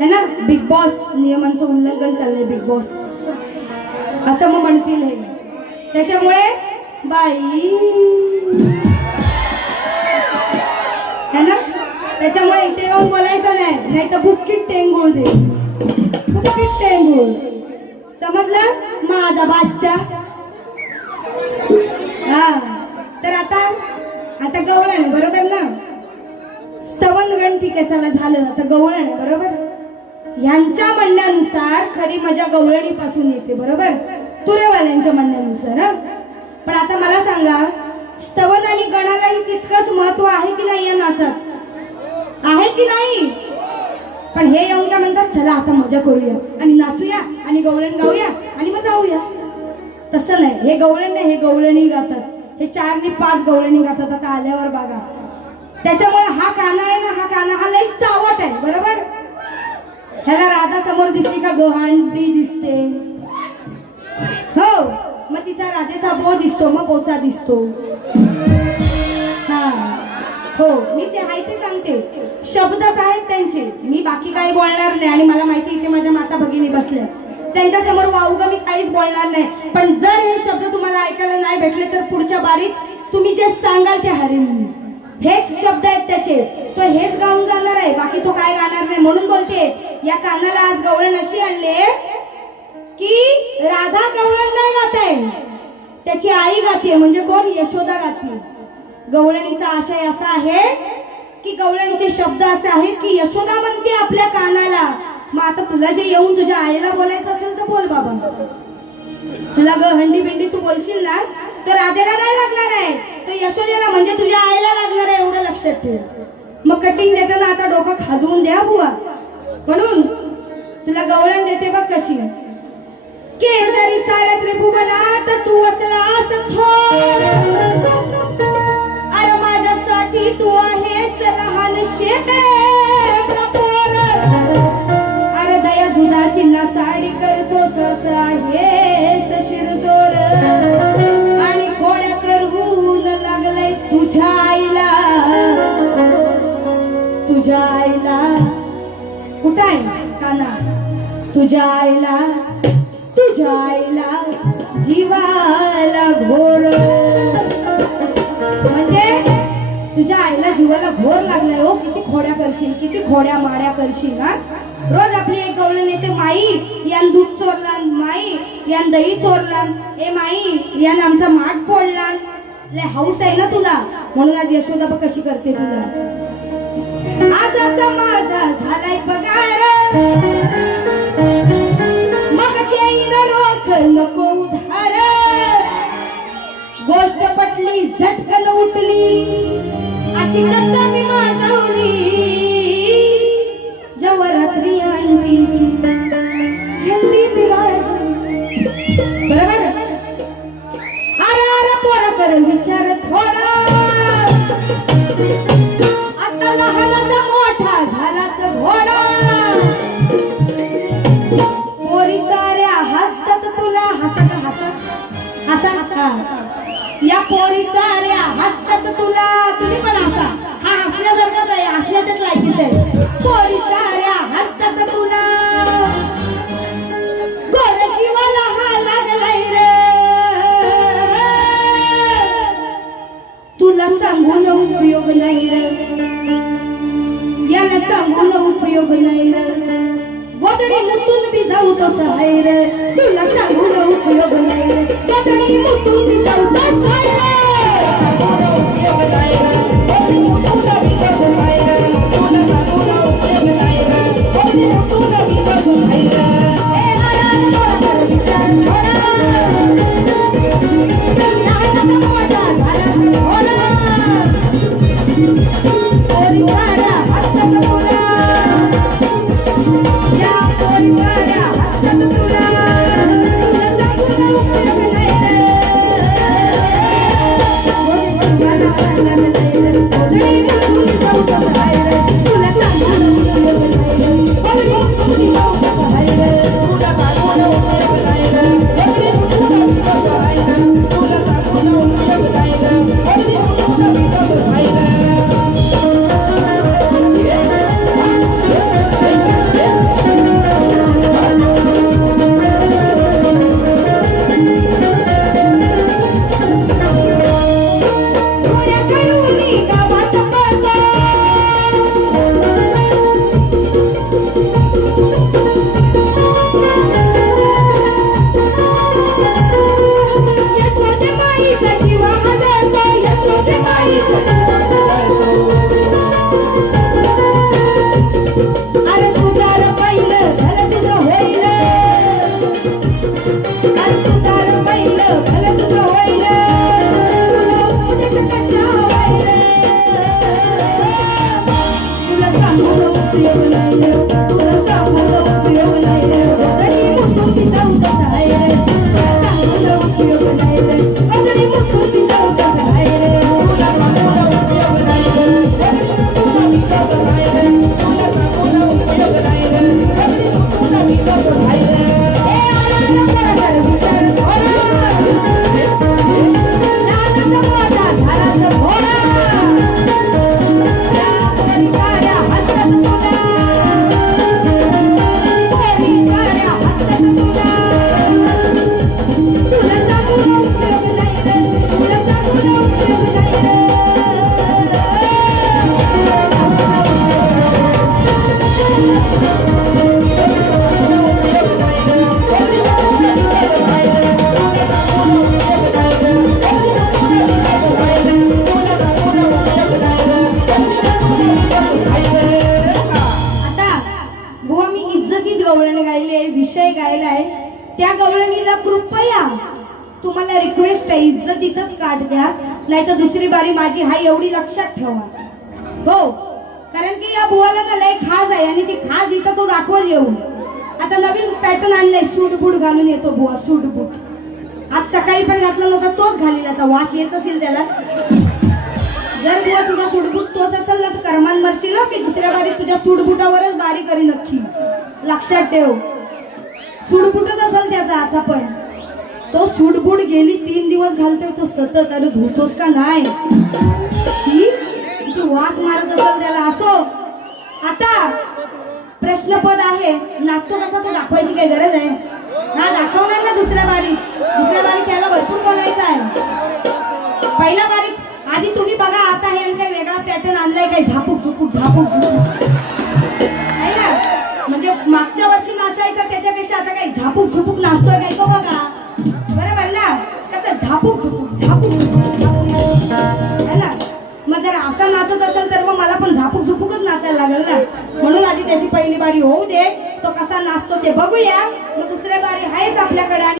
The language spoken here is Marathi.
है ना? बिग बॉस नियमांचं उल्लंघन चाललंय बिग बॉस असं मग म्हणतील हे. त्याच्यामुळे बाई. है ना? त्याच्यामुळे इथे येऊन बोलायचं नाही. नाही तर बुक्कीट टेंगूळ दे. बुक्कीट टेंगूळ समजलं? माझा बादच्या हा. तर आता आता गवळण आहे बरोबर ना? स्तवनगण ठीक आहे चला झालं. आता गवळण आहे बरोबर? ह्यांच्या म्हणण्यानुसार खरी मजा गवळणीपासून येते बरोबर? तुरेवाल्यांच्या म्हणण्यानुसार हं? पण आता मला सांगा स्तवन आणि गणालाही तितकंच महत्त्व आहे की नाही या नाचात? आहे की नाही? पण हे येऊन काय म्हणतात चला आता मजा करूया आणि नाचूया आणि गवळण गाऊया आणि मग जाऊया तसं नाही हे गवळण नाही हे गवळणी गातात. हे चार आणि पाच गवळणी गातात आता आल्यावर बघा. त्याच्यामुळे हा काना आहे ना हा काना हा लई चावट आहे बरोबर? ह्याला राधा समोर दिसली का? गोहांडी दिसते. हो मग तिचा राधेचा बो दिसतो मग बोचा दिसतो. हा हो मी जे आहे ते सांगते. शब्दच आहेत त्यांचे. मी बाकी काही बोलणार नाही आणि मला माहिती इथे माझ्या माता भगिनी बसल्या. त्यांच्यासमोर वावग मी काहीच बोलणार नाही. पण जर हे शब्द तुम्हाला ऐकायला नाही भेटले तर पुढच्या बारीत तुम्ही जे सांगाल ते हरेन मी. हेच शब्द आहेत त्याचे. तो हेच गाऊन जाणार आहे. बाकी तो काय गाणार नाही म्हणून बोलते. या कानाला आज गवळण अशी आणले की राधा गवळण नाही गात आहे त्याची आई गाते म्हणजे कोण? यशोदा गाते. गवळणीचा आशय असा आहे की गवळणीचे शब्द असे आहेत की यशोदा म्हणते आपल्या कानाला मग आता तुला जे येऊन तुझ्या आईला बोलायचं असेल तर बोल बाबा. तुला ग हंडी बिंडी तू बोलशील ना तर राधेला नाही लागणार आहे. तर यशोदेला म्हणजे तुझ्या आईला लागणार आहे एवढं लक्षात ठेव. मग कटिंग देताना आता डोकं खाजवून द्या बुवा. म्हणून तुला गवळण देते बघ कशी केदारी साऱ्या त्रिभुवनात तू असलास थोर. अरे माझ्यासाठी तू आहेस लहान शेबे अरे दया दुधाची ना साडी करतो सस आहे. कुठं काना? तुझ्या आईला तुझ्या आईला जीवाला घोर. म्हणजे तुझ्या आईला जीवाला घोर लागलाय हो. किती खोड्या करशील किती खोड्या माड्या करशील हा? रोज आपली एक गवळण येते माई यान दूध चोरला माई यान दही चोरला ए माई यान आमचा माठ फोडला लय हाऊस आहे ना तुला. म्हणून आज यशोदा कशी करते तुला. आजाचा माझा झालाय पगार. मग घेईन रोख नको उधार. गोष्ट पटली झटकन उठली. अशी कत्ता मी माजवली पोरी साऱ्या हसतात तुला हसत का हसत हसा या पोरी साऱ्या हसतात तुला. मुतून बी जाऊ तसं आहे रे. तुला सांगून उपयोग नाही रे. गोदडी मुतून बी जाऊ तसं आहे रे. त्या गवळणीला कृपया तुम्हाला रिक्वेस्ट आहे. इज्जतीतच काढ द्या. नाही तर दुसरी बारी माझी हा एवढी लक्षात ठेवा. हो. कारण की या बुवाला ना लय खाज आहे आणि ती खाज इथं तो दाखवल येऊन हो. आता नवीन पॅटर्न आणलाय. सूट बूट घालून येतो बुवा सूट बूट. आज सकाळी पण घातला नव्हता तोच घालील आता. वास येत असेल त्याला. जर बुवा तुझा सुडबुट तोच असेल ना तर कर्मान मरशील मी की दुसऱ्या बारी तुझ्या सुडबुटावरच बारी करी नक्की. लक्षात ठेव. सुडबुटच असेल त्याचा आता पण. तो सुडबुट गेली तीन दिवस घालतोय तो सतत अरे धुतोस का नाही? शी, वास मारत असेल त्याला. असो. आता प्रश्नपद आहे. नाचतो कसा तो दाखवायची काही गरज आहे? हा दाखवणार ना दुसऱ्या बारीक दुसऱ्या बारीक त्याला भरपूर बोलायचं आहे. पहिल्या बारीत आधी तुम्ही बघा आता हे काही वेगळा पॅटर्न आणलाय काही झापूक झुपूक झापूक झुपूक नाचायला लागल ना? म्हणून आधी त्याची पहिली बारी होऊ दे. तो कसा नाचतो ते बघूया. मग दुसऱ्या बारी आहेच आपल्याकडे.